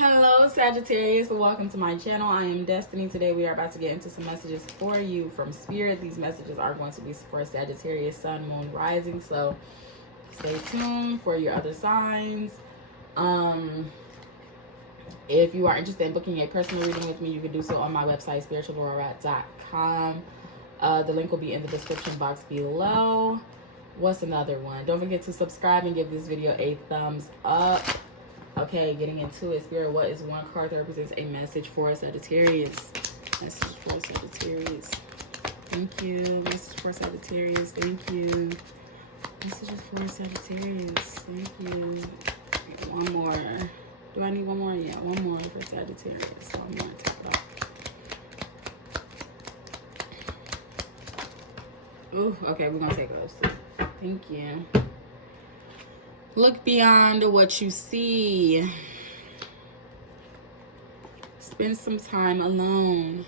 Hello Sagittarius, welcome to my channel. I am Destiny. Today we are about to get into some messages for you from Spirit. These messages are going to be for Sagittarius, Sun, Moon, Rising, so stay tuned for your other signs. If you are interested in booking a personal reading with me, you can do so on my website, SpiritualAurora.com. The link will be in the description box below. What's another one? Don't forget to subscribe and give this video a thumbs up. Okay, getting into it. Spirit, what is one card that represents a message for Sagittarius? Message for Sagittarius. Thank you. Message for Sagittarius. Thank you. Messages for Sagittarius. Thank you. One more. Do I need one more? Yeah, one more for Sagittarius. One more. Take it off. Ooh, okay, we're going to take those two. Thank you. Look beyond what you see. Spend some time alone.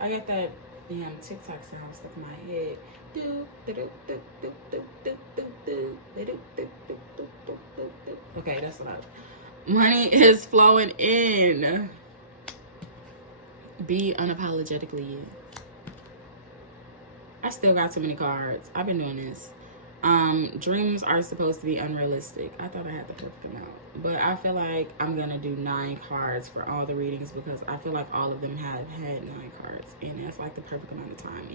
I got that damn TikTok sound stuck in my head. Okay, that's enough. Money is flowing in. Be unapologetically you. I still got too many cards. I've been doing this. Dreams are supposed to be unrealistic. I thought I had the perfect amount. But I feel like I'm going to do 9 cards for all the readings because I feel like all of them have had 9 cards. And that's like the perfect amount of time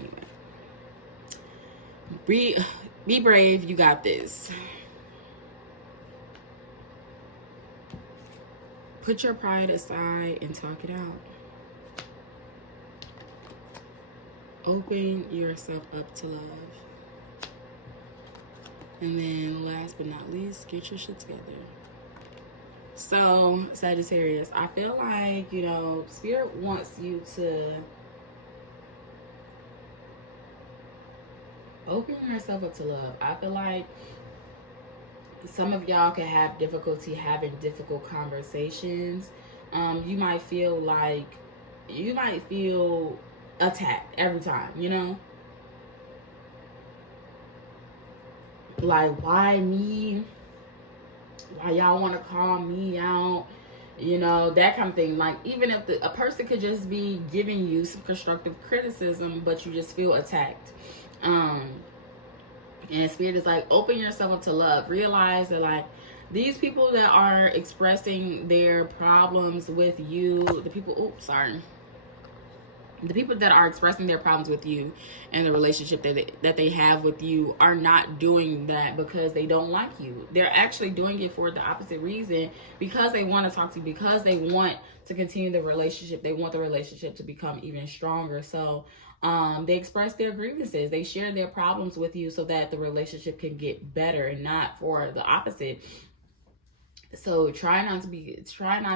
anyway. Be brave. You got this. Put your pride aside and talk it out. Open yourself up to love. And then last but not least, get your shit together. So, Sagittarius, I feel like, you know, Spirit wants you to open yourself up to love. I feel like some of y'all can have difficulty having difficult conversations. You might feel attacked every time, you know? Like, why me? Why y'all want to call me out? You know, that kind of thing. Like, even if a person could just be giving you some constructive criticism, but you just feel attacked. And Spirit is like, open yourself up to love. Realize that, like, these people that are expressing their problems with you, the people that are expressing their problems with you and the relationship that they have with you are not doing that because they don't like you. They're actually doing it for the opposite reason, because they want to talk to you, because they want to continue the relationship. They want the relationship to become even stronger. So they express their grievances. They share their problems with you so that the relationship can get better and not for the opposite. So try not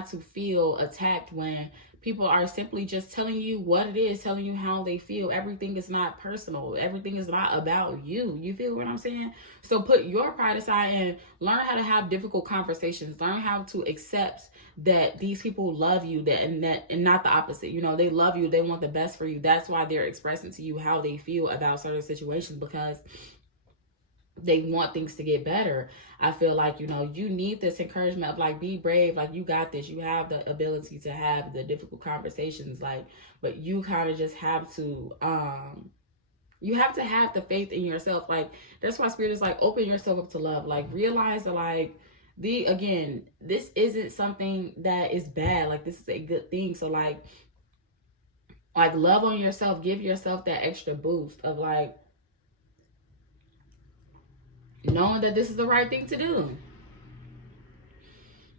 to feel attacked when people are simply just telling you what it is, telling you how they feel. Everything is not personal. Everything is not about you. You feel what I'm saying? So put your pride aside and learn how to have difficult conversations. Learn how to accept that these people love you, and not the opposite. You know, they love you. They want the best for you. That's why they're expressing to you how they feel about certain situations, because they want things to get better. I feel like, you know, you need this encouragement of like, be brave, like you got this, you have the ability to have the difficult conversations, like, but you kind of just have to you have to have the faith in yourself. Like, that's why Spirit is like, open yourself up to love. Like, realize that, like, this isn't something that is bad. Like, this is a good thing. So like love on yourself. Give yourself that extra boost of like knowing that this is the right thing to do,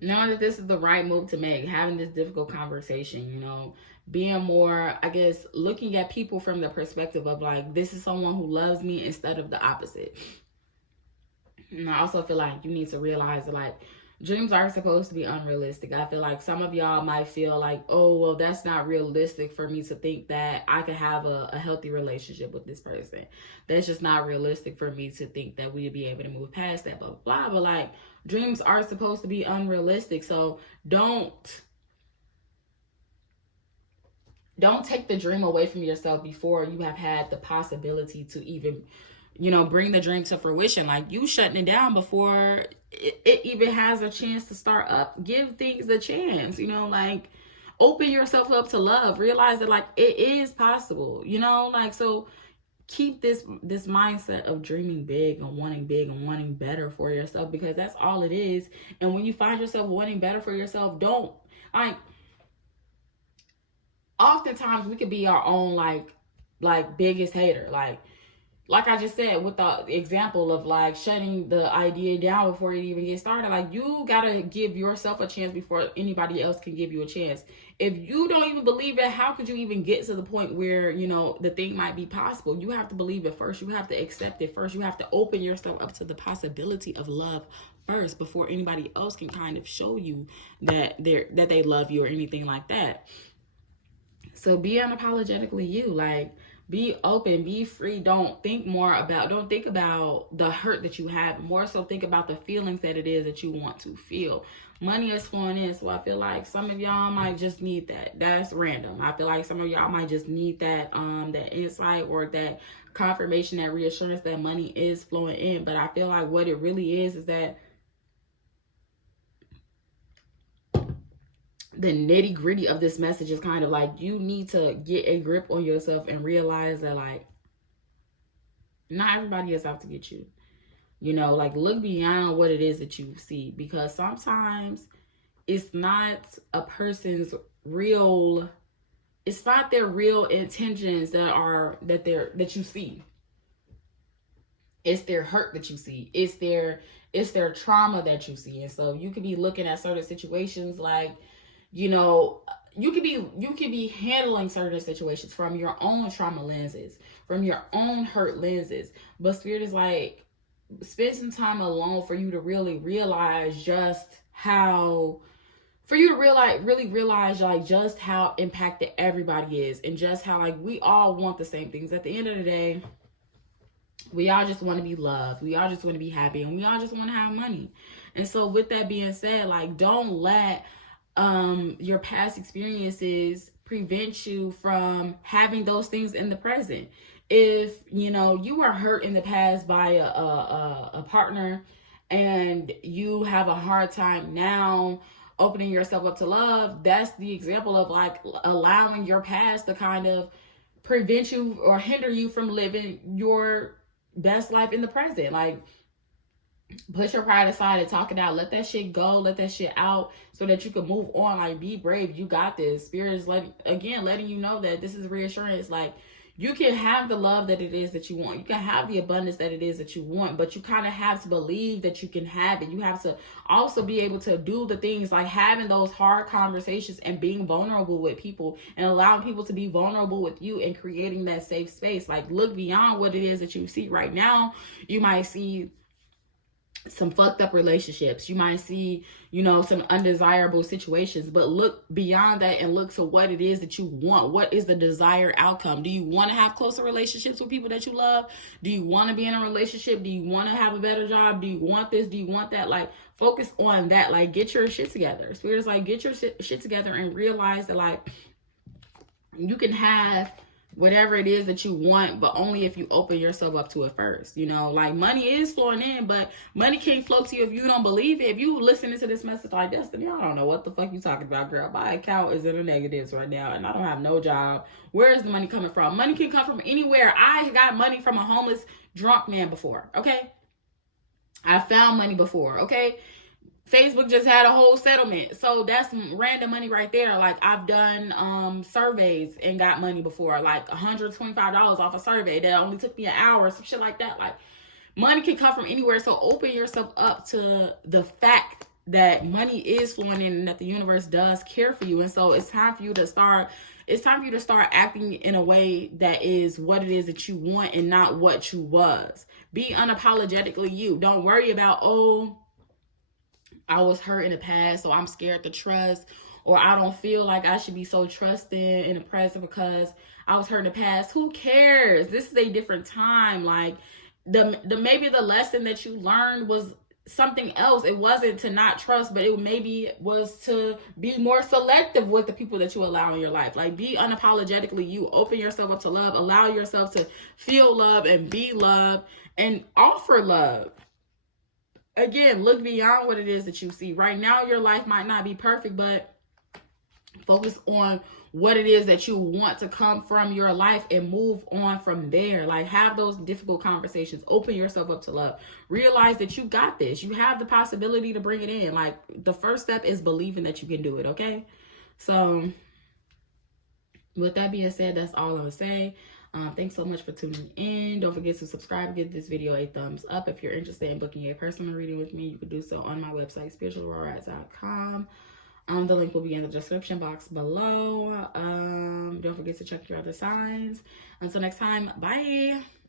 knowing that this is the right move to make, having this difficult conversation, you know, being more, I guess, looking at people from the perspective of like, this is someone who loves me instead of the opposite. And I also feel like you need to realize that, like, dreams are supposed to be unrealistic. I feel like some of y'all might feel like, oh, well, that's not realistic for me to think that I could have a healthy relationship with this person. That's just not realistic for me to think that we'd be able to move past that, blah, blah, blah. But like, dreams are supposed to be unrealistic. So don't take the dream away from yourself before you have had the possibility to even you know, bring the dream to fruition. Like, you shutting it down before it even has a chance to start up. Give things a chance, you know, like, open yourself up to love. Realize that, like, it is possible, you know, like, so keep this mindset of dreaming big and wanting better for yourself, because that's all it is. And when you find yourself wanting better for yourself, don't, like, oftentimes we could be our own like biggest hater. Like I just said with the example of like shutting the idea down before it even gets started. Like, you gotta give yourself a chance before anybody else can give you a chance. If you don't even believe it, how could you even get to the point where, you know, the thing might be possible? You have to believe it first. You have to accept it first. You have to open yourself up to the possibility of love first before anybody else can kind of show you that they love you or anything like that. So be unapologetically you. Like, be open, be free. Don't think about the hurt that you have. More so think about the feelings that it is that you want to feel. Money is flowing in, so I feel like some of y'all might just need that. That's random. I feel like some of y'all might just need that that insight or that confirmation, that reassurance that money is flowing in. But I feel like what it really is that the nitty gritty of this message is kind of like, you need to get a grip on yourself and realize that, like, not everybody is out to get you. You know, like, look beyond what it is that you see, because sometimes it's not a person's real, it's not their real intentions that you see. It's their hurt that you see. It's their trauma that you see. And so you could be looking at certain situations like, you know, you could be handling certain situations from your own trauma lenses, from your own hurt lenses. But Spirit is like, spend some time alone for you to really realize really realize like just how impacted everybody is, and just how, like, we all want the same things. At the end of the day, we all just want to be loved. We all just want to be happy, and we all just want to have money. And so with that being said, like, don't let your past experiences prevent you from having those things in the present. If, you know, you were hurt in the past by a partner, and you have a hard time now opening yourself up to love, that's the example of like allowing your past to kind of prevent you or hinder you from living your best life in the present. Like, push your pride aside and talk it out. Let that shit go. Let that shit out so that you can move on. Like, be brave. You got this. Spirit is letting you know that this is reassurance. Like, you can have the love that it is that you want. You can have the abundance that it is that you want, but you kind of have to believe that you can have it. You have to also be able to do the things like having those hard conversations and being vulnerable with people and allowing people to be vulnerable with you and creating that safe space. Like, look beyond what it is that you see right now. You might see some fucked up relationships. You might see, you know, some undesirable situations, but look beyond that and look to what it is that you want. What is the desired outcome? Do you want to have closer relationships with people that you love? Do you want to be in a relationship? Do you want to have a better job? Do you want this? Do you want that? Like, focus on that. Like, get your shit together. Spirit is like, get your shit together and realize that, like, you can have whatever it is that you want, but only if you open yourself up to it first. You know, like, money is flowing in, but money can't flow to you if you don't believe it. If you listening to this message like, Destiny, I don't know what the fuck you talking about, girl. My account is in the negatives right now, and I don't have no job. Where is the money coming from? Money can come from anywhere. I got money from a homeless drunk man before, okay? I found money before, okay? Facebook just had a whole settlement. So that's some random money right there. Like, I've done surveys and got money before, like $125 off a survey that only took me an hour, some shit like that. Like, money can come from anywhere. So open yourself up to the fact that money is flowing in and that the universe does care for you. And so it's time for you to start acting in a way that is what it is that you want and not what you was. Be unapologetically you. Don't worry about, oh, I was hurt in the past, so I'm scared to trust, or I don't feel like I should be so trusting in the present because I was hurt in the past. Who cares? This is a different time. Like, the maybe the lesson that you learned was something else. It wasn't to not trust, but it maybe was to be more selective with the people that you allow in your life. Like, be unapologetically you. Open yourself up to love. Allow yourself to feel love and be loved and offer love. Again, look beyond what it is that you see. Right now, your life might not be perfect, but focus on what it is that you want to come from your life and move on from there. Like, have those difficult conversations. Open yourself up to love. Realize that you got this. You have the possibility to bring it in. Like, the first step is believing that you can do it, okay? So, with that being said, that's all I'm going to say. Thanks so much for tuning in. Don't forget to subscribe. Give this video a thumbs up. If you're interested in booking a personal reading with me, you can do so on my website, SpiritualAurora.com. The link will be in the description box below. Don't forget to check your other signs. Until next time, bye.